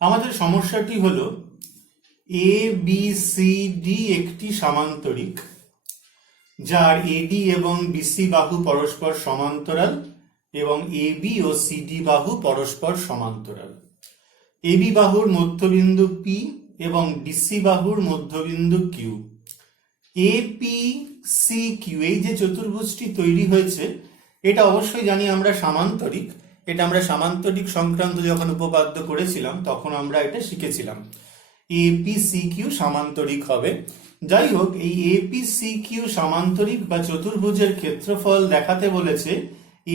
আমাদের সমস্যাটি হলো এ বি সি ডি একটি সামান্তরিক যার এডি এবং বিসি বাহু পরস্পর সমান্তরাল এবং এবি ও সিডি বাহু পরস্পর সমান্তরাল। এবি বাহুর মধ্যবিন্দু পি এবং ডিসি বাহুর মধ্যবিন্দু কিউ। এপি সি কিউ এই যে চতুর্ভুজটি তৈরি হয়েছে এটা অবশ্যই জানি আমরা সামান্তরিক। এটা আমরা সামান্তরিক সংক্রান্ত যখন উপপাদ্য করেছিলাম তখন আমরা এটা শিখেছিলাম। এপি সি কিউ সামান্তরিক হবে। যাই হোক, এই এপি সি কিউ সামান্তরিক বা চতুর্ভুজের ক্ষেত্রফল দেখাতে বলেছে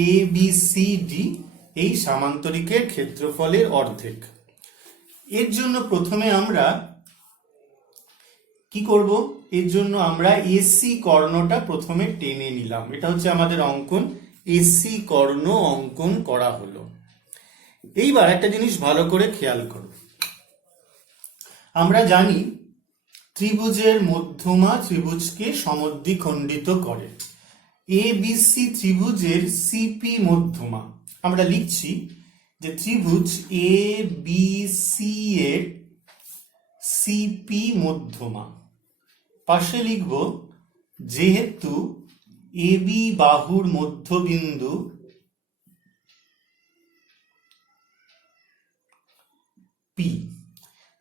এ বি সি ডি এই সামান্তরিকের ক্ষেত্রফলের অর্ধেক। এর জন্য প্রথমে আমরা কি করব? এর জন্য আমরা এসি কর্ণটা প্রথমে টেনে নিলাম। এটা হচ্ছে আমাদের অঙ্কন, এসি কর্ণ অঙ্কন করা হলো। এইবার একটা জিনিস ভালো করে খেয়াল করো, আমরা জানি ত্রিভুজের মধ্যমা ত্রিভুজকে সমদ্বিখণ্ডিত করে। এ বি সি ত্রিভুজের সিপি মধ্যমা আমরা লিখছি যে ত্রিভুজ এ বি সি এর সিপি মধ্যমা। পাশে লিখব যেহেতু এবি বাহুর মধ্যবিন্দু পি,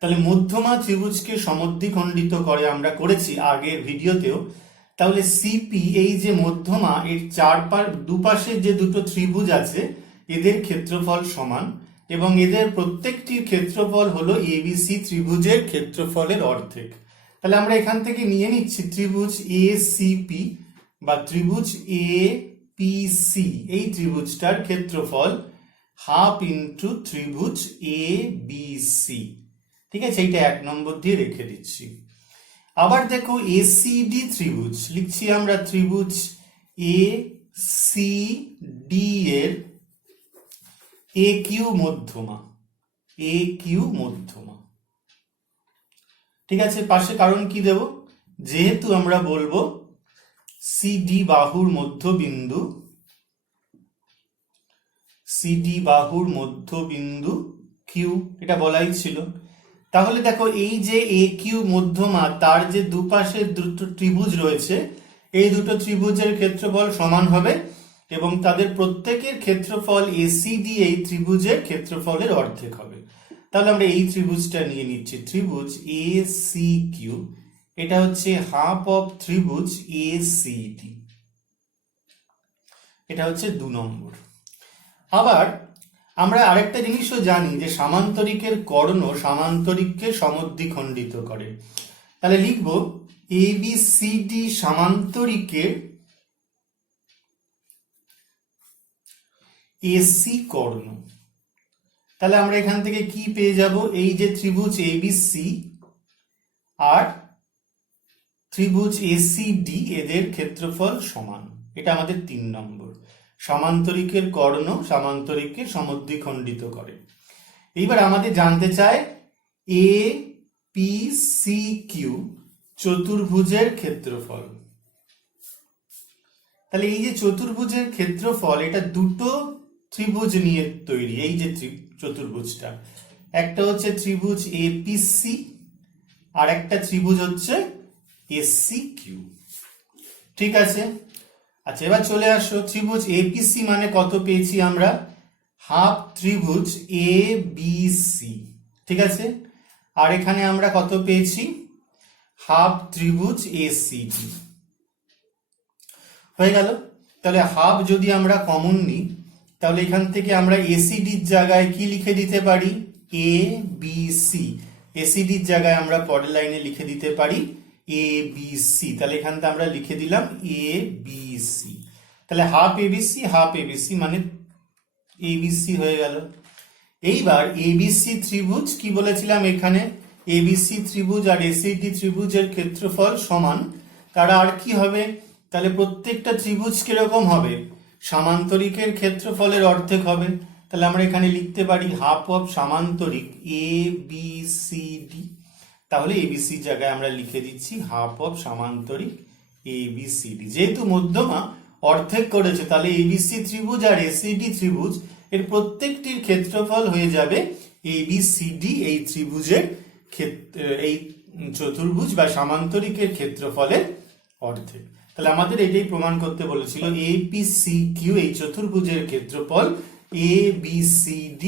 তাহলে মধ্যমা ত্রিভুজকে সমদ্বিখণ্ডিত করে আমরা করেছি আগের ভিডিওতেও। তাহলে সিপি এই যে মধ্যমা এর দুপাশের যে দুটো ত্রিভুজ আছে এদের ক্ষেত্রফল সমান এবং এদের প্রত্যেকটির ক্ষেত্রফল হলো এবিসি ত্রিভুজের ক্ষেত্রফলের অর্ধেক। তাহলে আমরা এখান থেকে নিয়ে নিচ্ছি ত্রিভুজ এ সিপি বা ত্রিভুজ এ পি সি, এই ত্রিভুজটার ক্ষেত্রফল হাফ ইন্টু ত্রিভুজ এ বি সি। ঠিক আছে, এইটা 1 নম্বর দিয়ে রেখে দিচ্ছি। আবার দেখো এসিডি ত্রিভুজ লিখছি আমরা ত্রিভুজ এ সি ডি এর এ কিউ মধ্যমা, এ কিউ মধ্যমা। ঠিক আছে, পাশে কারণ কি দেব? যেহেতু আমরা বলবো সিডি বাহুর মধ্যবিন্দু, সিডি বাহুর মধ্যবিন্দু কিউ, এটা বলাই ছিল। তাহলে দেখো এই যে এ কিউ মধ্যমা তার যে দুপাশে দুটো ত্রিভুজ রয়েছে এই দুটো ত্রিভুজের ক্ষেত্রফল সমান হবে এবং তাদের প্রত্যেকের ক্ষেত্রফল এসিডি এই ত্রিভুজের ক্ষেত্রফলের অর্ধেক হবে। তাহলে আমরা এই ত্রিভুজটা নিয়ে নিচ্ছি ত্রিভুজ এ সি কিউ, এটা হচ্ছে হাফ অফ ত্রিভুজ এ সিডি, এটা হচ্ছে 2 নম্বর। আবার আমরা আরেকটা জিনিসও জানি যে সামান্তরিকের কর্ণ সামান্তরিককে সমদ্বিখণ্ডিত করে। তাহলে লিখব এ বি সি ডি সামান্তরিকের এসি কর্ণ। তাহলে আমরা এখান থেকে কি পেয়ে যাব? এই যে ত্রিভুজ এবিসি আর ত্রিভুজ এসিডি এদের ক্ষেত্রফল সমান, এটা আমাদের 3 নম্বর। সামান্তরিকের কর্ণ সামান্তরিককে সমদ্বিখণ্ডিত করে। এইবার আমাদের জানতে চায় এ পি সি কিউ চতুর্ভুজের ক্ষেত্রফল। তাহলে এই যে চতুর্ভুজের ক্ষেত্রফল এটা দুটো ত্রিভুজ নিয়ে তৈরি। এই যে চতুর্ভুজটা একটা হচ্ছে ত্রিভুজ এপিসি আর একটা ত্রিভুজ হচ্ছে এসি কিউ। ঠিক আছে, আচ্ছা এবার চলে আসো ত্রিভুজ এপিসি মানে কত পেয়েছি আমরা? হাফ ত্রিভুজ এ বি সি। ঠিক আছে, আর এখানে আমরা কত পেয়েছি? হাফ ত্রিভুজ এসিডি। হয়ে গেল। তাহলে হাফ যদি আমরা কমন নিই তাহলে এখান থেকে আমরা এসিডির জায়গায় কি লিখে দিতে পারি? এ বি সি। এসিডির জায়গায় আমরা পরের লাইনে লিখে দিতে পারি এ বি সি। তাহলে এখান থেকে আমরা লিখে দিলাম এ বি সি। তাহলে হাফ এবিসি হাফ এবিসি মানে এবিসি হয়ে গেল। এইবার এবিসি ত্রিভুজ কি বলেছিলাম এখানে? এবিসি ত্রিভুজ আর এসিডি ত্রিভুজের ক্ষেত্রফল সমান। তারা আর কি হবে? তাহলে প্রত্যেকটা ত্রিভুজ কিরকম হবে? সামান্তরিকের ক্ষেত্রফলের অর্ধেক হবে। তাহলে আমরা এখানে লিখতে পারি হাফ অফ সামান্তরিক এ বি সি ডি। তাহলে এবিসি জায়গায় আমরা লিখে দিচ্ছি হাফ অফ সামান্তরিক এ বি সি ডি। যেহেতু মধ্যমা অর্ধেক করেছে তাহলে এবিসি ত্রিভুজ আর এসিডি ত্রিভুজ এর প্রত্যেকটির ক্ষেত্রফল হয়ে যাবে ABCD এই ত্রিভুজের এই চতুর্ভুজ বা সামান্তরিকের ক্ষেত্রফলের অর্ধেক। তাহলে আমাদের এটাই প্রমাণ করতে বলেছিল APCQ এই চতুর্ভুজের ক্ষেত্রফল ABCD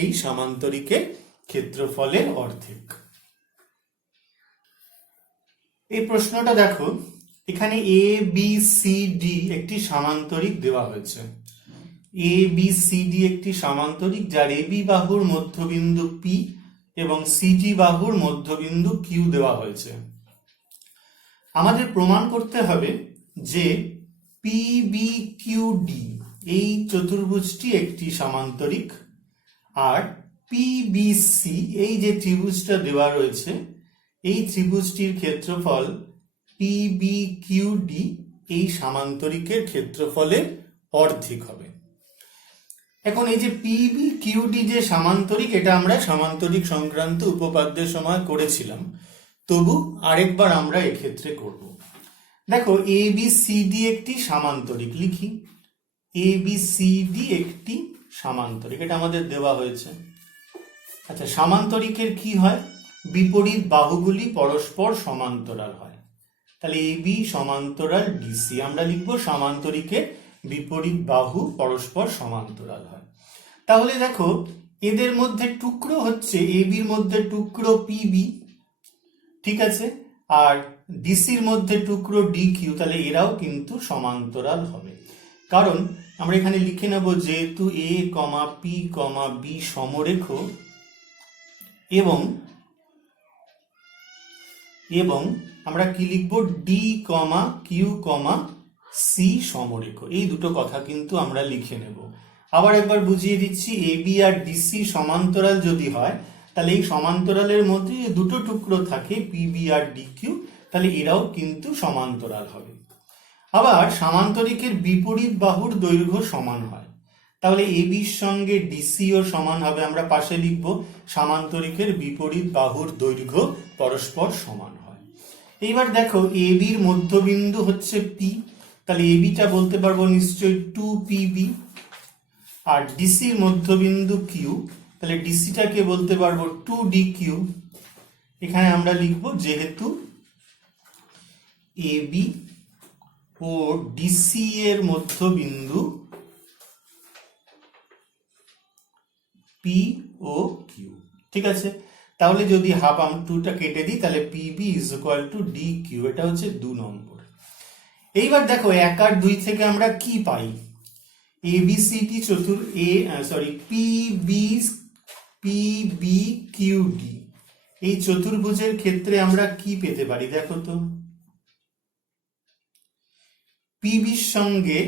এই সামান্তরিকের ক্ষেত্রফলের অর্ধেক। এই প্রশ্নটা দেখো, এখানে ABCD একটি সামান্তরিক দেওয়া হয়েছে। ABCD একটি সামান্তরিক যার AB বাহুর মধ্যবিন্দু P এবং CD বাহুর মধ্যবিন্দু Q দেওয়া হয়েছে। আমাদের প্রমাণ করতে হবে যে PBQD এই চতুর্ভুজটি একটি সামান্তরিক, আর PBC এই যে ত্রিভুজটা দেওয়া রয়েছে এই ত্রিভুজটির ক্ষেত্রফল PBQD এই সামান্তরিকের ক্ষেত্রফলের অর্ধেক হবে। এখন এই যে PBQD যে সামান্তরিক, এটা আমরা সামান্তরিক সংক্রান্ত উপপাদ্যের সময় করেছিলাম, তবু আরেকবার আমরা এক্ষেত্রে করব। দেখো ABCD একটি সামান্তরিক, লিখি ABCD একটি সামান্তরিক, এটা আমাদের দেওয়া হয়েছে। আচ্ছা, সামান্তরিকের কি হয়? বিপরীত বাহুগুলি পরস্পর সমান্তরাল হয়। তাহলে AB সমান্তরাল DC, আমরা লিখবো সামান্তরিকের বিপরীত বাহু পরস্পর সমান্তরাল হয়। তাহলে দেখো এদের মধ্যে টুকরো হচ্ছে ABর মধ্যে টুকরো PB, ঠিক আছে, আর DCর মধ্যে টুকরো DQ, তাহলে এরাও কিন্তু সমান্তরাল হবে। কারণ আমরা এখানে লিখে নেব যেহেতু A, P, B সমরেখ এবং আমরা কি লিখব D, Q, C সমরেখ, এই দুটো কথা কিন্তু আমরা লিখে নেব। আবার একবার বুঝিয়ে দিচ্ছি, AB আর DC সমান্তরাল যদি হয় তাহলে এই সমান্তরালের মধ্যে দুটো টুকরো থাকে PB আর DQ, তাহলে এরাও কিন্তু সমান্তরাল হবে। আবার সামান্তরিকের বিপরীত বাহুর দৈর্ঘ্য সমান হয়, তাহলে ABর সঙ্গে DCও সমান হবে। আমরা পাশে লিখব সামান্তরিকের বিপরীত বাহুর দৈর্ঘ্য পরস্পর সমান হয়। এইবার দেখো ABর মধ্যবিন্দু হচ্ছে P, তাহলে ABটা বলতে পারবো নিশ্চয়ই 2PB, আর DCর মধ্যবিন্দু Q, তাহলে DCটাকে বলতে পারবো 2DQ। এখানে আমরা লিখব যেহেতু AB ও DC এর মধ্যবিন্দু P ও Q, ঠিক আছে। তাহলে যদি হাফ আম 2টা কেটে দিই তাহলে PB = DQ, এটা হচ্ছে 2 নম্বর। এইবার দেখো 1 আর 2 থেকে আমরা কি পাই? ABCD PBQD এই চতুর্ভুজের ক্ষেত্রে আমরা কি পেতে পারি দেখো তো। PBর সঙ্গে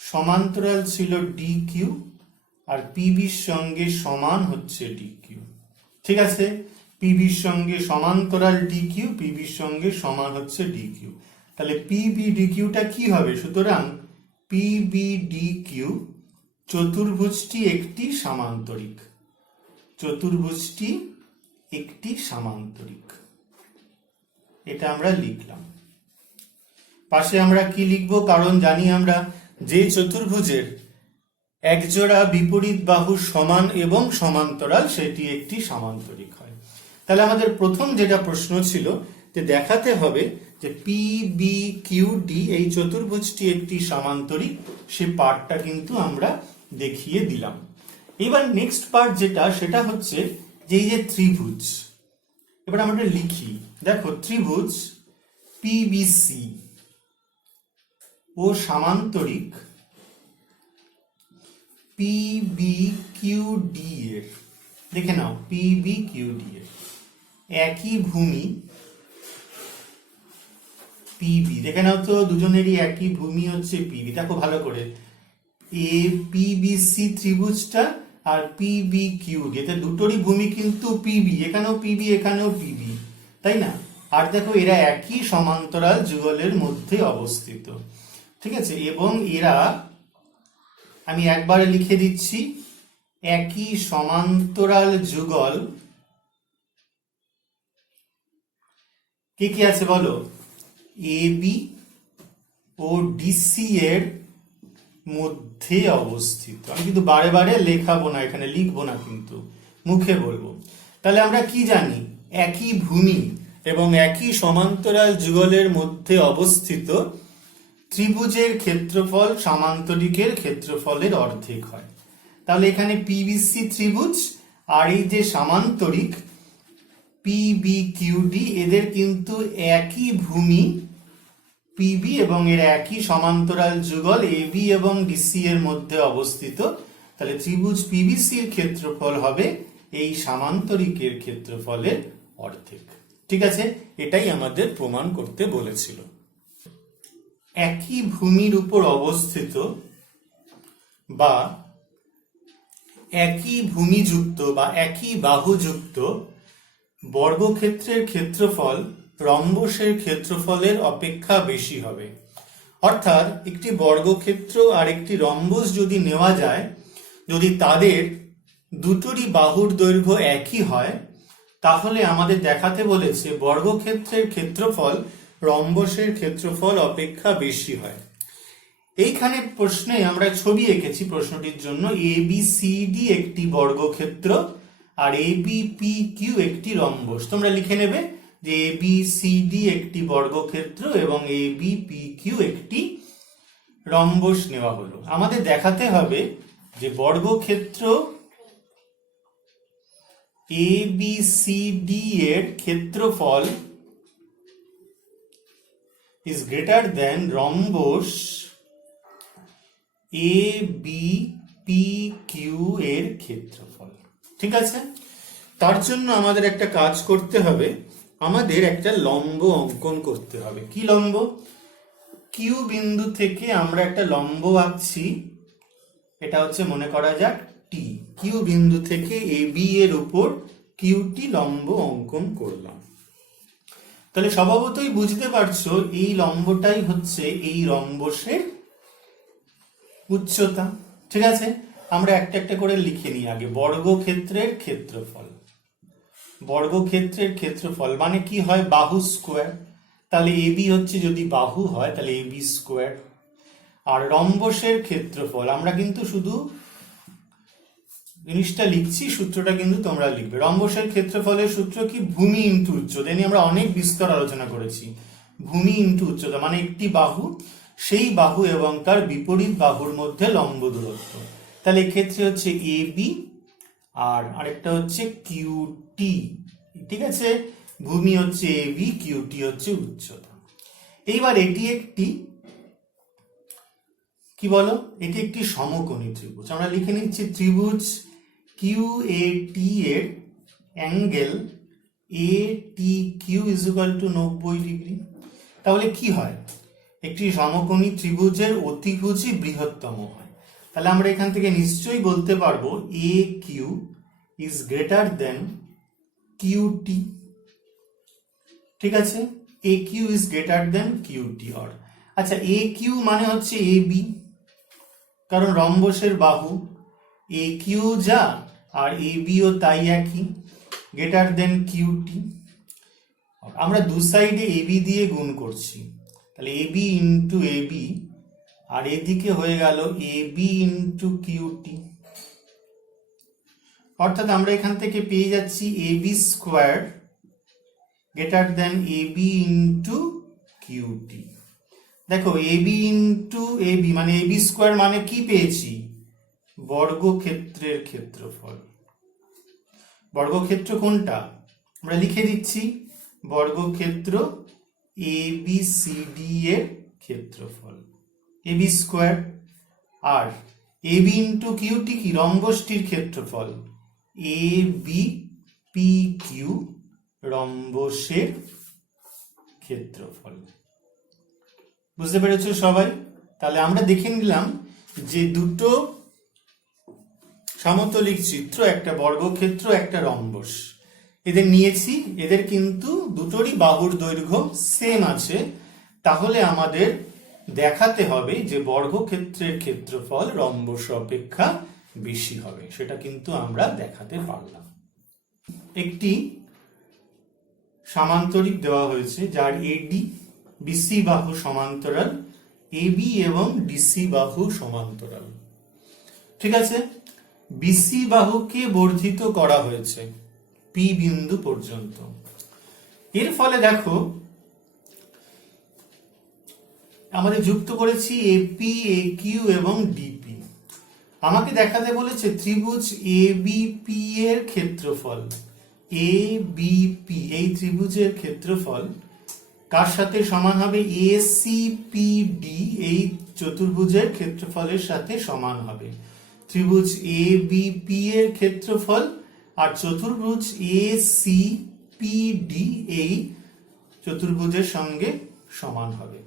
সমান্তরাল ছিল DQ আর PBর সঙ্গে সমান হচ্ছে DQ, ঠিক আছে। PBর সঙ্গে সমান্তরাল DQ, PBর সঙ্গে সমান হচ্ছে DQ, তাহলে PBDQটা কি হবে? সুতরাং PBDQ চতুর্ভুজটি একটি সামান্তরিক, চতুর্ভুজটি একটি সামান্তরিক, এটা আমরা লিখলাম। পাশে আমরা কি লিখব? কারণ জানি আমরা যে চতুর্ভুজের একজোড়া বিপরীত বাহু সমান এবং সমান্তরাল সেটি একটি সামান্তরিক হয়। তাহলে আমাদের প্রথম যেটা প্রশ্ন ছিল যে দেখাতে হবে যে PBQD এই চতুর্ভুজটি একটি সামান্তরিক, সে পার্টটা কিন্তু আমরা দেখিয়ে দিলাম। এবার নেক্সট পার্ট যেটা, সেটা হচ্ছে যে এই যে ত্রিভুজ, এবার আমরা লিখি। দেখো ত্রিভুজ PBC ও সামান্তরিক PBQD এর, দেখে নাও PBQD এর একই ভূমি PB, দেখে নাও তো দুজনেরই একই ভূমি হচ্ছে PB। দেখো ভালো করে, PBC ত্রিভুজটা আর PBQD, এতে দুটোরই ভূমি কিন্তু PB, এখানেও PB এখানেও PB, তাই না? আর দেখো এরা একই সমান্তরাল যুগলের মধ্যে অবস্থিত, ঠিক আছে। এবং এরা, আমি একবারে লিখে দিচ্ছি, একই সমান্তরাল যুগল কি কি আছে বলো? AB ও DC এর মধ্যে অবস্থিত। আমি কিন্তু বারে বারে লেখাবো না, এখানে লিখবো না, কিন্তু মুখে বলবো। তাহলে আমরা কি জানি, একই ভূমি এবং একই সমান্তরাল যুগলের মধ্যে অবস্থিত ত্রিভুজের ক্ষেত্রফল সামান্তরিকের ক্ষেত্রফলের অর্ধেক হয়। তাহলে এখানে পিবিসি ত্রিভুজ আর এই যে সামান্তরিক পিবিকিউডি, এদের কিন্তু একই ভূমি পিবি এবং এর একই সমান্তরাল যুগল এবি এবং ডিসি এর মধ্যে অবস্থিত। তাহলে ত্রিভুজ পিবিসির ক্ষেত্রফল হবে এই সামান্তরিকের ক্ষেত্রফলের অর্ধেক। ঠিক আছে, এটাই আমাদের প্রমাণ করতে বলেছিল। একই ভূমির উপর অবস্থিত বা একই ভূমিযুক্ত বা একই বাহুযুক্ত বর্গক্ষেত্রের ক্ষেত্রফল রম্বসের ক্ষেত্রফলের অপেক্ষা বেশি হবে। অর্থাৎ একটি বর্গক্ষেত্র আর একটি রম্বস যদি নেওয়া যায়, যদি তাদের দুটোরই বাহুর দৈর্ঘ্য একই হয়, তাহলে আমাদের দেখাতে বলেছে বর্গক্ষেত্রের ক্ষেত্রফল রম্বসের ক্ষেত্রফল অপেক্ষা বেশি হয়। এইখানে প্রশ্নে আমরা ছবি এঁকেছি প্রশ্নটির জন্য। এবিসিডি একটি বর্গক্ষেত্র আর এবিপিকিউ একটি রম্বস। তোমরা লিখে নেবে যে এবিসিডি একটি বর্গক্ষেত্র এবং এবিপিকিউ একটি রম্বস নেওয়া হলো। আমাদের দেখাতে হবে যে বর্গক্ষেত্র ABCD এর ক্ষেত্রফল is greater than rhombus ABPQ এর ক্ষেত্রফল। ঠিক আছে, তার জন্য আমাদের একটা কাজ করতে হবে, আমাদের একটা লম্ব অঙ্কন করতে হবে। কি লম্ব? কিউ বিন্দু থেকে আমরা একটা লম্ব আঁকছি, এটা হচ্ছে মনে করা যাক টি। কিউ বিন্দু থেকে এবি এর উপর কিউটি লম্ব অঙ্কন করলাম। তাহলে স্বভাবতই বুঝতে পারছো এই লম্বটাই হচ্ছে এই রম্বসের উচ্চতা। ঠিক আছে, আমরা একটা একটা করে লিখে নিই আগে। বর্গক্ষেত্রের ক্ষেত্রফল, বর্গক্ষেত্রের ক্ষেত্রফল মানে কি হয়? বাহু স্কোয়ার। তাহলে এবি হচ্ছে যদি বাহু হয় তাহলে এবি স্কোয়ার। আর রম্বসের ক্ষেত্রফল আমরা কিন্তু শুধু জিনিসটা লিখছি, সূত্রটা কিন্তু তোমরা লিখবে। রম্বসের ক্ষেত্রফলের সূত্র কি? ভূমি ইন্টু উচ্চতা। এ নিয়ে আমরা অনেক বিস্তর আলোচনা করেছি। ভূমি ইন্টু উচ্চতা মানে একটি বাহু, সেই বাহু এবং তার বিপরীত বাহুর মধ্যে লম্ব দূরত্ব। তাহলে এক্ষেত্রে হচ্ছে এবি আর আরেকটা হচ্ছে কিউটি। ঠিক আছে, ভূমি হচ্ছে এবি, কিউটি হচ্ছে উচ্চতা। এইবার এটি একটি কি বলো, এটি একটি সমকোণী ত্রিভুজ। আমরা লিখে নিচ্ছি ত্রিভুজ কিউএটি এর angle ATQ is equal to 90 degree. তাহলে কি হয়? একটি সমকোণী ত্রিভুজের অতিভুজই বৃহত্তম হয়। তাহলে আমরা এখান থেকে নিশ্চয়ই বলতে পারবো AQ is greater than QT। ঠিক আছে, AQ is greater than QT। Or আচ্ছা, AQ মানে হচ্ছে AB, কারণ রম্বসের বাহু AQ যা আর AB ও তাই একই, গ্রেটার দেন QT। আমরা দু সাইডে AB দিয়ে গুণ করছি, তাহলে AB ইন্টু AB আর এদিকে হয়ে গেল AB ইন্টু QT। অর্থাৎ আমরা এখান থেকে পেয়ে যাচ্ছি AB square greater than AB into QT। দেখো AB ইন্টু AB মানে AB স্কোয়ার মানে কি পেয়েছি? বর্গক্ষেত্রের ক্ষেত্রফল। বর্গক্ষেত্র কোনটা? আমরা লিখে দিচ্ছি বর্গক্ষেত্র ABCD এর ক্ষেত্রফল AB স্কোয়ার। আর AB ইন্টু কিউটি কি? রম্বসটির ক্ষেত্রফল ABPQ রম্বসের ক্ষেত্রফল। বুঝতে পেরেছো সবাই? তাহলে আমরা দেখে নিলাম যে দুটো সমতলিক চিত্র, একটা বর্গক্ষেত্র একটা রম্বস, এদের নিয়েছি, এদের কিন্তু দুটোরই বাহুর দৈর্ঘ্য সেম আছে। তাহলে আমাদের দেখাতে হবে যে বর্গক্ষেত্রের ক্ষেত্রফল রম্বস অপেক্ষা বেশি হবে, সেটা কিন্তু আমরা দেখাতে পারলাম। একটি সামান্তরিক দেওয়া হয়েছে যার এডি বিসি বাহু সমান্তরাল, এবি এবং ডিসি বাহু সমান্তরাল। ঠিক আছে, বিসি বাহুকে বর্ধিত করা হয়েছে পি বিন্দু পর্যন্ত। এর ফলে দেখো আমাদের যুক্ত করেছি এপি, এ কিউ এবং ডিপি। আমাকে দেখাতে বলেছে ত্রিভুজ এ বিপি এর ক্ষেত্রফল, এ বিপি এই ত্রিভুজের ক্ষেত্রফল কার সাথে সমান হবে? এসিপিডি এই চতুর্ভুজের ক্ষেত্রফলের সাথে সমান হবে। ত্রিভুজ এ বিপি এর ক্ষেত্রফল আর চতুর্ভুজ এসিপিডি এই চতুর্ভুজের সঙ্গে সমান হবে।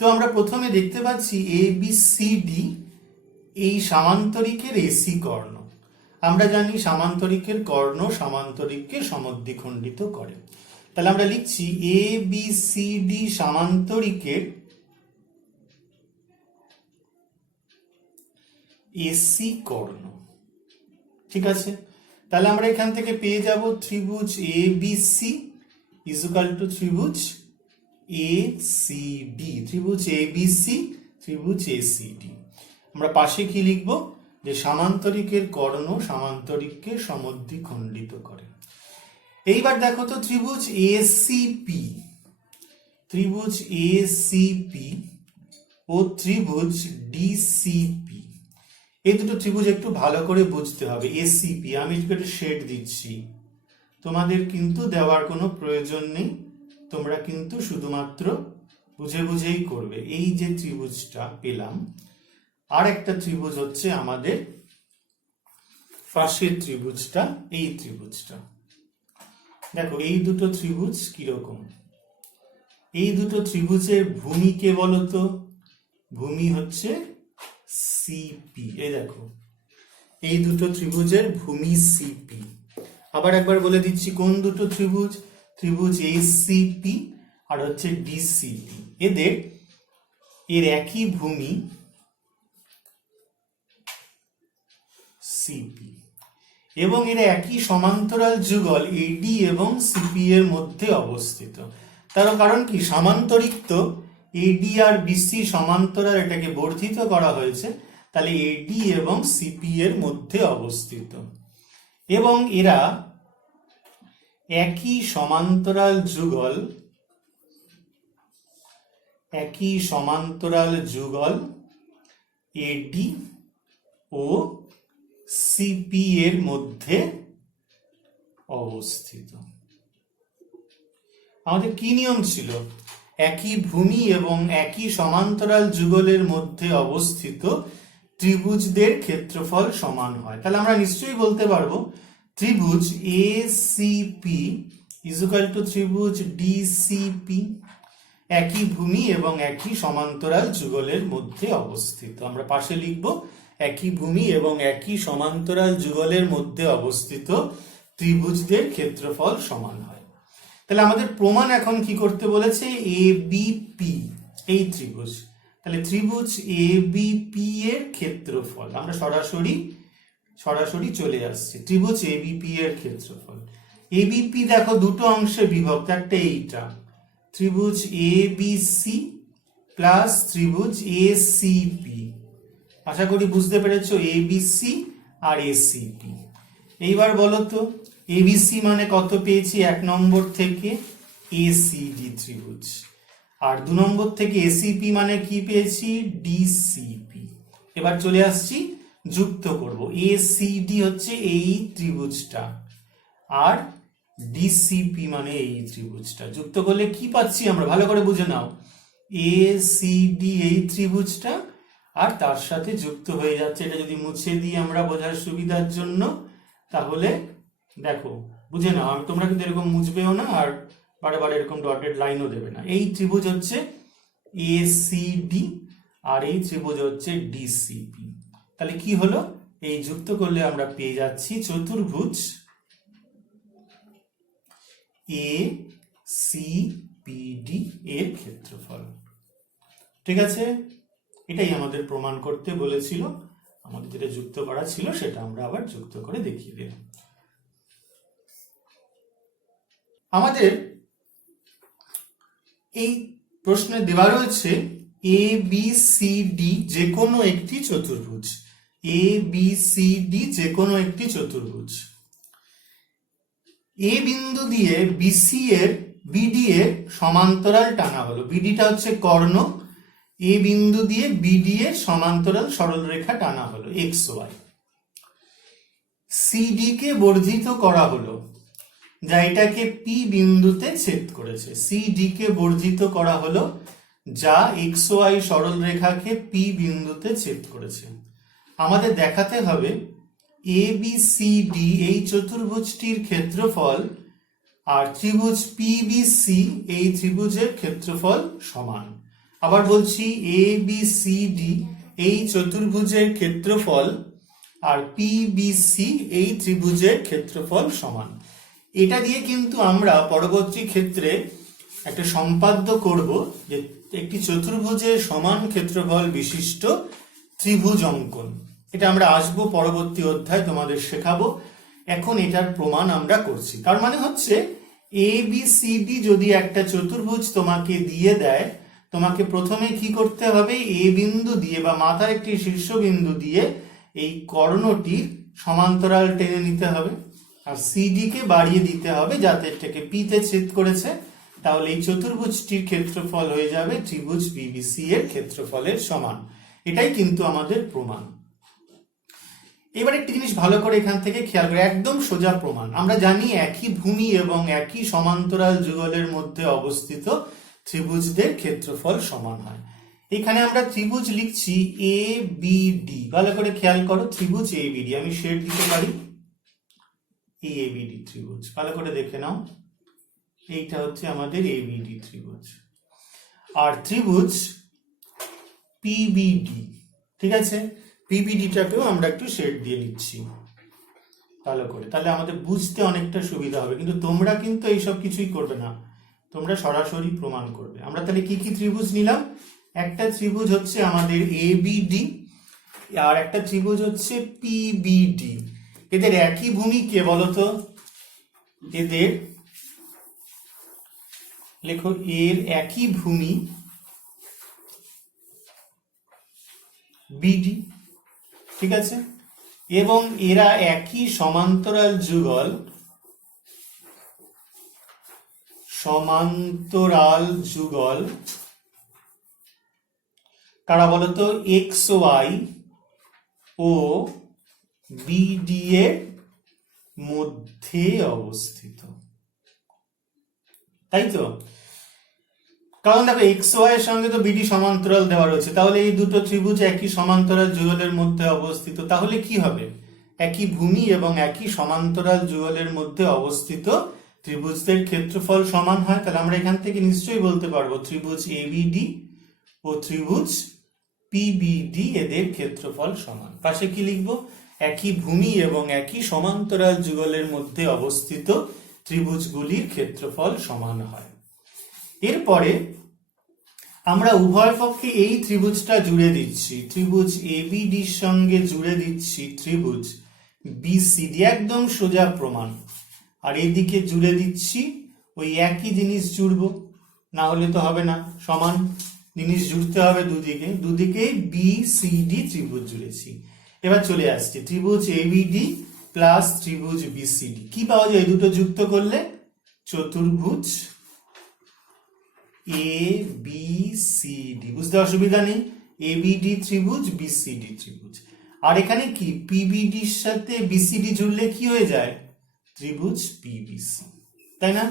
তো আমরা প্রথমে দেখতে পাচ্ছি এ বি সি ডি এই সামান্তরিকের এসি কর্ণ। আমরা জানি সামান্তরিকের কর্ণ সামান্তরিককে সমদ্বিখণ্ডিত করে। তাহলে আমরা লিখছি এ বি সি ডি সামান্তরিকের এসি কর্ণ। ঠিক আছে, তাহলে আমরা এখান থেকে পেয়ে যাব ত্রিভুজ এ বি সি ইজুকাল টু ত্রিভুজ এ সি ডি। ত্রিভুজ এ বি সি ত্রিভুজ এ সি ডি। আমরা পাশে কি লিখব? যে সামান্তরিকের কর্ণ সামান্তরিককে সমদ্বিখণ্ডিত করে। এইবার দেখো তো ত্রিভুজ এসিপি, ত্রিভুজ এসিপি ও ত্রিভুজ ডিসিপি এই দুটো ত্রিভুজ একটু ভালো করে বুঝতে হবে। এসিপি আমি একটু শেড দিচ্ছি, তোমাদের কিন্তু দেওয়ার কোনো প্রয়োজন নেই, তোমরা কিন্তু শুধুমাত্র বুঝে বুঝেই করবে। এই যে ত্রিভুজটা পেলাম, আর একটা ত্রিভুজ হচ্ছে আমাদের পাশের ত্রিভুজটা, এই ত্রিভুজটা দেখো। এই দুটো ত্রিভুজ কিরকম? এই দুটো ত্রিভুজের ভূমি কে বলতো? ভূমি হচ্ছে সিপি। এই দেখো এই দুটো ত্রিভুজের ভূমি সিপি। আবার একবার বলে দিচ্ছি কোন দুটো ত্রিভুজ? ত্রিভুজ এসিপি আর হচ্ছে ডিসিপি। এর একই ভূমি সিপি এবং এর একই সমান্তরাল যুগল এডি এবং সিপি এর মধ্যে অবস্থিত। তার কারণ কি? সামান্তরিক তো, এডি আর বিসি সমান্তরাল, এটাকে বর্ধিত করা হয়েছে, তাহলে এডি এবং সিপি এর মধ্যে অবস্থিত এবং এরা একই সমান্তরাল যুগল, একই সমান্তরাল যুগল এডি ও সিপি এর মধ্যে অবস্থিত। আমাদের কি নিয়ম ছিল? একই ভূমি এবং একই সমান্তরাল যুগলের মধ্যে অবস্থিত ত্রিভুজদের ক্ষেত্রফল সমান হয়। তাহলে আমরা নিশ্চয়ই বলতে পারবো ত্রিভুজ এসিপি ইজুকাল টু ত্রিভুজ ডিসিপি, একই ভূমি এবং একই সমান্তরাল যুগলের মধ্যে অবস্থিত। আমরা পাশে লিখব একই ভূমি এবং একই সমান্তরাল যুগলের মধ্যে অবস্থিত ত্রিভুজদের ক্ষেত্রফল সমান হয়। তাহলে আমাদের প্রমাণ এখন কি করতে বলেছে? এ বিপি এই ত্রিভুজ, তাহলে ত্রিভুজ এ বিপি এর ক্ষেত্রফল আমরা সরাসরি চলে আসছে। ত্রিভুজ এ বিপি এর ক্ষেত্রফল, এ বিপি দেখো দুটো অংশে বিভক্ত, একটা এইটা ত্রিভুজ এ বিসি প্লাস ত্রিভুজ এসিপি। আশা করি বুঝতে পেরেছো, এবিসি আর এসিপি। এইবার বলো তো এবিসি মানে কত পেয়েছি? 1 নম্বর থেকে এসিডি ত্রিভুজ, আর 2 নম্বর থেকে এসিপি মানে কি পেয়েছি? ডিসিপি। এবার চলে আসছি যুক্ত করব। এসিডি হচ্ছে এই ত্রিভুজটা আর ডিসিপি মানে এই ত্রিভুজটা। যুক্ত করলে কি পাচ্ছি আমরা? ভালো করে বুঝে নাও। এসিডি এই ত্রিভুজটা আর তার সাথে যুক্ত হয়ে যাচ্ছে। এটা যদি মুছে দিই আমরা বোঝার সুবিধার জন্য, তাহলে দেখো বুঝে নাও। তোমরা কিন্তু এরকম মুছবেও না আর বারে এরকম ডটেড লাইনও দেবে না। এই ত্রিভুজ হচ্ছে এসিডি আর এই ত্রিভুজ হচ্ছে ডিসিপি। তাহলে কি হলো? এই যুক্ত করলে আমরা পেয়ে যাচ্ছি চতুর্ভুজ এসিপিডি এর ক্ষেত্রফল। ঠিক আছে, এটাই আমাদের প্রমাণ করতে বলেছিল। আমাদের যেটা যুক্ত করা ছিল সেটা আমরা আবার যুক্ত করে দেখিয়ে দিলাম। আমাদের এই প্রশ্নে দেওয়া রয়েছে এ বি সি ডি যে কোনো একটি চতুর্ভুজ। এ বি সি ডি যে কোনো একটি চতুর্ভুজ। এ বিন্দু দিয়ে বিসি এর বিডি এর সমান্তরাল টানা হলো। বিডিটা হচ্ছে কর্ণ, এ বিন্দু দিয়ে বিডি এর সমান্তরাল সরলরেখা টানা হলো এক্স ওয়াই। সিডি কে বর্ধিত করা হলো, যা এটাকে পি বিন্দুতে ছেদ করেছে। সিডি কে বর্ধিত করা হলো, যা এক্স ওয়াই সরলরেখাকে পি বিন্দুতে ছেদ করেছে। আমাদের দেখাতে হবে এ বি সি ডি এই চতুর্ভুজটির ক্ষেত্রফল আর ত্রিভুজ পিবিসি এই ত্রিভুজের ক্ষেত্রফল সমান। আবার বলছি, এ বি সি ডি এই চতুর্ভুজের ক্ষেত্রফল আর পিবিসি এই ত্রিভুজের ক্ষেত্রফল সমান। এটা দিয়ে কিন্তু আমরা পরবর্তী ক্ষেত্রে একটা সম্পাদ্য করব যে একটি চতুর্ভুজের সমান ক্ষেত্রফল বিশিষ্ট ত্রিভুজ অঙ্কন। এটা আমরা আসবো পরবর্তী অধ্যায়, তোমাদের শেখাবো। এখন এটার প্রমাণ আমরা করছি। তার মানে হচ্ছে এ বি সি ডি যদি একটা চতুর্ভুজ তোমাকে দিয়ে দেয়, তোমাকে প্রথমে কি করতে হবে, এ বিন্দু দিয়ে বা মাথার একটি শীর্ষবিন্দু দিয়ে এই কর্ণটির সমান্তরাল টেনে নিতে হবে আর সিডি কে বাড়িয়ে দিতে হবে যাতে এটাকে পি তে ছেদ করেছে। তাহলে এই চতুর্ভুজটির ক্ষেত্রফল হয়ে যাবে ত্রিভুজ পিবিসি এর ক্ষেত্রফলের সমান। এটাই কিন্তু আমাদের প্রমাণ। এবার একটি জিনিস ভালো করে এখান থেকে খেয়াল করে, একদম সোজা প্রমাণ। আমরা জানি একই ভূমি এবং একই সমান্তরাল যুগলের মধ্যে অবস্থিত ত্রিভুজদের ক্ষেত্রফল সমান হয়। এখানে আমরা ত্রিভুজ লিখছি এ বি ডি। ভালো করে খেয়াল করো, ত্রিভুজ এ বি ডি। আমি শেড দিতে পারি এ বি ডি ত্রিভুজ। ভালো করে দেখে নাও, এইটা হচ্ছে আমাদের এ বি ডি ত্রিভুজ। আর ত্রিভুজ পিবিডি, ঠিক আছে, পিবিডিটাকেও আমরা একটু শেড দিয়ে নিচ্ছি ভালো করে, তাহলে আমাদের বুঝতে অনেকটা সুবিধা হবে। কিন্তু তোমরা কিন্তু এইসব কিছুই করবে না, তোমরা সরাসরি প্রমাণ করবে। আমরা তাহলে কি কি ত্রিভুজ নিলাম? একটা ত্রিভুজ হচ্ছে আমাদের এবিডি আর একটা ত্রিভুজ হচ্ছে পিবিডি। এদের একই ভূমি কে বলতো? এদের লেখো, এর একই ভূমি বিডি, ঠিক আছে, এবং এরা একই সমান্তরাল যুগল, কারা বলতো? এক্স ওয়াই ও বিডি এর মধ্যে অবস্থিত, তাই তো? কারণ দেখো এক্স ওয়াই এর সঙ্গে তো বিডি সমান্তরাল দেওয়া রয়েছে, তাহলে এই দুটো ত্রিভুজ একই সমান্তরাল যুগলের মধ্যে অবস্থিত। তাহলে কি হবে? একই ভূমি এবং একই সমান্তরাল যুগলের মধ্যে অবস্থিত ত্রিভুজদের ক্ষেত্রফল সমান হয়। তাহলে আমরা এখান থেকে নিশ্চয়ই বলতে পারবো ত্রিভুজ এবিডি ও ত্রিভুজ পিবিডি এদের ক্ষেত্রফল সমান। পাশে কি লিখবো? একই ভূমি এবং একই সমান্তরাল যুগলের মধ্যে অবস্থিত ত্রিভুজগুলির ক্ষেত্রফল সমান হয়। এরপরে আমরা উভয় পক্ষে এই ত্রিভুজটা জুড়ে দিচ্ছি, ত্রিভুজ এবিডির সঙ্গে জুড়ে দিচ্ছি ত্রিভুজ বিসিডি। একদম সোজা প্রমাণ। আর এদিকে জুড়ে দিচ্ছি ওই একই জিনিস জুড়বো, না হলে তো হবে না। সমান জিনিস জুড়তে হবে দুদিকে, দুদিকে বিসিডি ত্রিভুজ জুড়েছি। এবার চলে আসছে ত্রিভুজ এবিডি প্লাস ত্রিভুজ বিসিডি। কি পাওয়া যায় এই দুটো যুক্ত করলে? চতুর্ভুজ এ বি সি ডি। বুঝতে অসুবিধা নেই, এবিডি ত্রিভুজ বিসিডি ত্রিভুজ। আর এখানে কি পিবিডির সাথে বিসিডি জুড়লে কি হয়ে যায়? ত্রিভুজ পিবিসি, তাই না?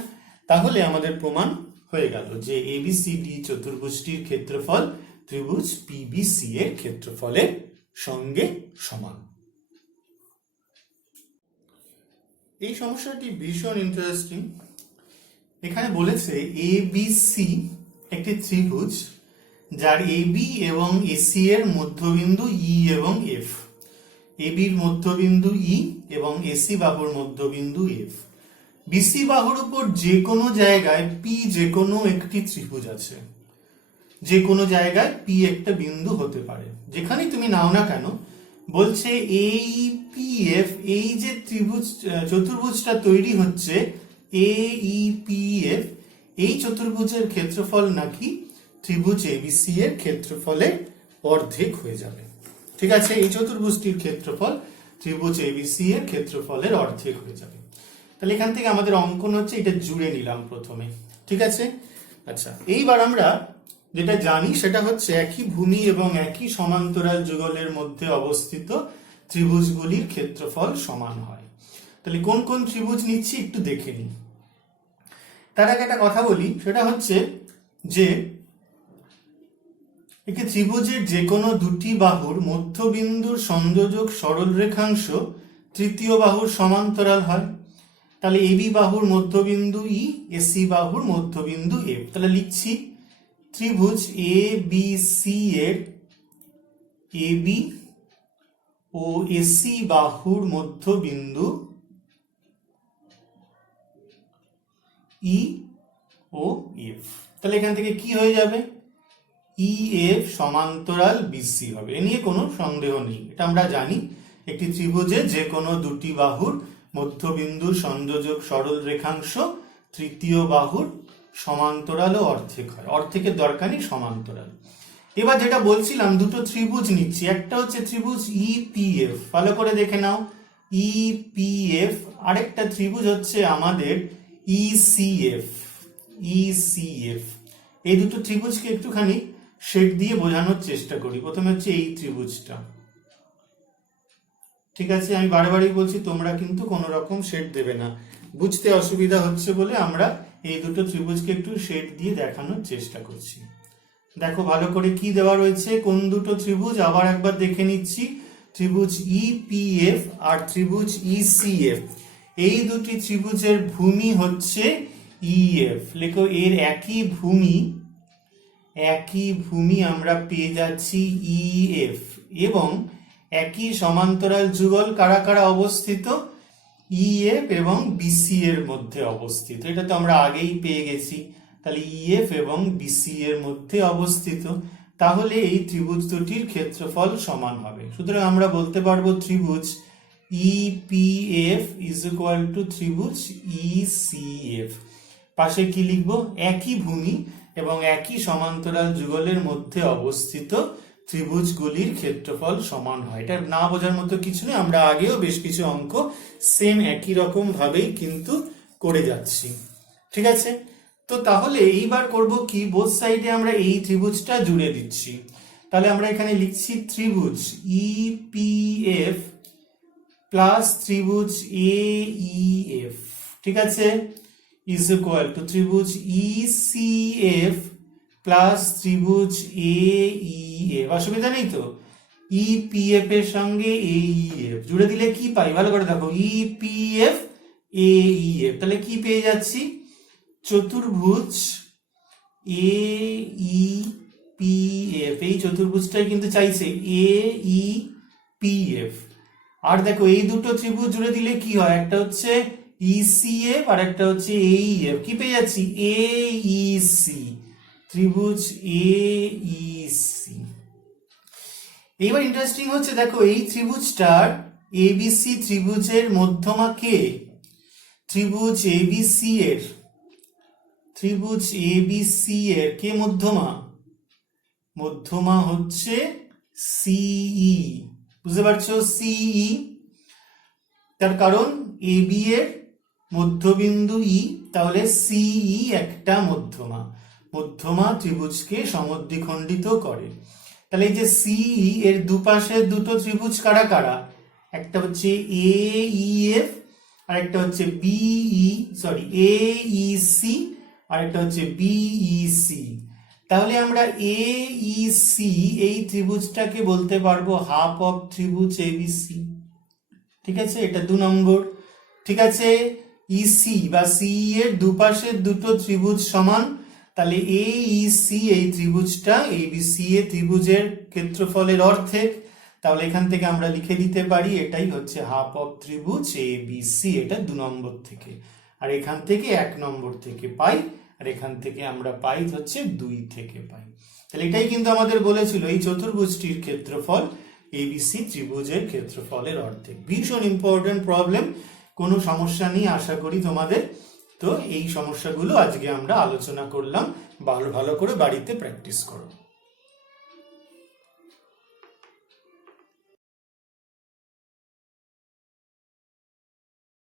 তাহলে আমাদের প্রমাণ হয়ে গেল যে এবিসিডি চতুর্ভুজটির ক্ষেত্রফল ত্রিভুজ পিবিসি এর ক্ষেত্রফলের সঙ্গে সমান। এই সমস্যাটি ভীষণ ইন্টারেস্টিং। এখানে বলেছে এবিসি একটি ত্রিভুজ যার এবি এবং এসি এর মধ্যবিন্দু ই এবং এফ। এবির মধ্যবিন্দু ই এবং এসি বাহুর মধ্যবিন্দু এফ। বিসি বাহুর উপর যে কোনো জায়গায় পি যে কোনো একটি ত্রিভুজ আছে, যে কোনো জায়গায় পি একটা বিন্দু হতে পারে, যেখানেই তুমি নাও না কেন। বলছে এই পি এফ, এই যে ত্রিভুজ চতুর্ভুজটা তৈরি হচ্ছে এইপিএফ, এই চতুর্ভুজের ক্ষেত্রফল নাকি ত্রিভুজ এবিসি এর ক্ষেত্রফলের অর্ধেক হয়ে যাবে। ঠিক আছে, এই চতুর্ভুজটির ক্ষেত্রফল ত্রিভুজ এবিসি এর ক্ষেত্রফলের অর্ধেক হয়ে যাবে। তাহলে এখান থেকে আমাদের অঙ্কন হচ্ছে, এটা জুড়ে নিলাম প্রথমে। ঠিক আছে, আচ্ছা এইবার আমরা যেটা জানি সেটা হচ্ছে একই ভূমি এবং একই সমান্তরাল যুগলের মধ্যে অবস্থিত ত্রিভুজগুলির ক্ষেত্রফল সমান হয়। তাহলে কোন কোন ত্রিভুজ নিচ্ছি একটু দেখে নিই। তার আগে একটা কথা বলি, সেটা হচ্ছে যে একটি ত্রিভুজের যে কোনো দুটি বাহুর মধ্যবিন্দুর সংযোজক সরল রেখাংশ তৃতীয় বাহুর সমান্তরাল হয়। তাহলে এবি বাহুর মধ্যবিন্দু ই, এসি বাহুর মধ্যবিন্দু এফ। তাহলে লিখছি ত্রিভুজ এ বি সি এর এবি ও এসি বাহুর মধ্যবিন্দু ই ও এফ। তাহলে এখান থেকে কি হয়ে যাবে, ই এফ সমান্তরাল বিসি হবে। এ নিয়ে কোনো সন্দেহ নেই, এটা আমরা জানি। একটি ত্রিভুজে যে কোনো দুটি বাহুর মধ্যবিন্দুর সংযোজক সরল রেখাংশ তৃতীয় বাহুর সমান্তরাল ও অর্ধেক হয়। অর্ধেকের দরকার নেই, সমান্তরাল। এবার যেটা বলছিলাম, দুটো ত্রিভুজ নিচ্ছি, একটা হচ্ছে ত্রিভুজ ইপিএফ, ভালো করে দেখে নাও ইপিএফ, আরেকটা ত্রিভুজ হচ্ছে আমাদের ইসিএফ। ইসিএফ এই দুটো ত্রিভুজকে একটুখানি শেড দিয়ে বোঝানোর চেষ্টা করি। প্রথমে হচ্ছে এই ত্রিভুজটা, ঠিক আছে, আমি বারবারই বলছি তোমরা কিন্তু কোনো রকম শেড দেবে না, বুঝতে অসুবিধা হচ্ছে বলে আমরা এই দুটো ত্রিভুজকে একটু শেড দিয়ে দেখানোর চেষ্টা করছি। দেখো ভালো করে কি দেওয়া রয়েছে, কোন দুটো ত্রিভুজ আবার একবার দেখে নিচ্ছি, ত্রিভুজ ইপিএফ আর ত্রিভুজ ইসিএফ। এই দুটি ত্রিভুজের ভূমি হচ্ছে ইএফ। লেখো এর একই ভূমি আমরা পেয়ে যাচ্ছি ইএফ, এবং একই সমান্তরাল যুগল কারা কারা অবস্থিত, ইএফ এবং বিসি এর মধ্যে অবস্থিত। এটা তো আমরা আগেই পেয়ে গেছি। তাহলে ইএফ এবং বিসি এর মধ্যে অবস্থিত, তাহলে এই ত্রিভুজ দুটির ক্ষেত্রফল সমান হবে। সুতরাং আমরা বলতে পারবো ত্রিভুজ ইপিএফ ইজ ইকুয়াল টু ত্রিভুজ ইসিএফ। পাশে কি লিখবো, একই ভূমি এবং একই সমান্তরাল যুগলের মধ্যে অবস্থিত ত্রিভুজগুলির ক্ষেত্রফল সমান হয়। এটা না বোঝার মতো কিছু নেই, আমরা আগেও বেশ কিছু অঙ্ক সেম একই রকম ভাবেই কিন্তু করে যাচ্ছি। ঠিক আছে, তো তাহলে এইবার করব কি, বোথ সাইডে আমরা এই ত্রিভুজটা জুড়ে দিচ্ছি। তাহলে আমরা এখানে লিখছি ত্রিভুজ ইপিএফ প্লাস ত্রিভুজ এইএফ, ঠিক আছে, ইজ ইকুয়াল টু ত্রিভুজ ইসিএফ প্লাস ত্রিভুজ এইএফ। অসুবিধা নেই তো, ইপিএফ এর সঙ্গে এইএফ জুড়ে দিলে কি পাই, ভালো করে দেখো, ইপিএফ এইএফ। তাহলে কি পেয়ে যাচ্ছি, চতুর্ভুজ এইপিএফ। এই চতুর্ভুজটাই কিন্তু চাইছে এইপিএফ। আর দেখো এই দুটো ত্রিভুজ জুড়ে দিলে কি হয়, একটা হচ্ছে ইসিএফ আর একটা হচ্ছে এইএফ। কি পেয়ে যাচ্ছি, এইসি, ত্রিভুজ এইসি। এইবার ইন্টারেস্টিং হচ্ছে, দেখো এই ত্রিভুজটার এবিসি ত্রিভুজের মধ্যমা কে, ত্রিভুজ এবিসি এর কে মধ্যমা, মধ্যমা হচ্ছে সিই। বুঝতে পারছো, সিই, তার কারণ এবি এর মধ্যবিন্দু ই, তাহলে সিই একটা মধ্যমা, মধ্যমা ত্রিভুজকে সমদ্বিখণ্ডিত করে। তাহলে এই যে সিই এর দুপাশের দুটো ত্রিভুজ কারা কারা, একটা হচ্ছে এইএফ আর একটা হচ্ছে এইসি আর একটা হচ্ছে বিইসি। তাহলে আমরা এইসি এই ত্রিভুজটাকে বলতে পারবো হাফ অফ ত্রিভুজ এবিসি। ঠিক আছে, এটা 2 নম্বর। ঠিক আছে, ইসি বা সিই এর দুপাশের দুটো ত্রিভুজ সমান, তাহলে এইসি এই ত্রিভুজটা এবিসি এ ত্রিভুজের ক্ষেত্রফলের অর্ধেক। তাহলে এখান থেকে আমরা লিখে দিতে পারি এটাই হচ্ছে হাফ অফ ত্রিভুজ এবিসি। এটা 2 নম্বর থেকে, আর এখান থেকে 1 নম্বর থেকে পাই, আর এখান থেকে আমরা পাই হচ্ছে 2 থেকে পাই। তাহলে এটাই কিন্তু আমাদের বলেছিল এই চতুর্ভুজটির ক্ষেত্রফল এবিসি ত্রিভুজের ক্ষেত্রফলের অর্ধেক। ভীষণ ইম্পর্টেন্ট প্রবলেম, কোনো সমস্যা নেই আশা করি তোমাদের। তো এই সমস্যাগুলো আজকে আমরা আলোচনা করলাম, ভালো করে বাড়িতে প্র্যাকটিস করো।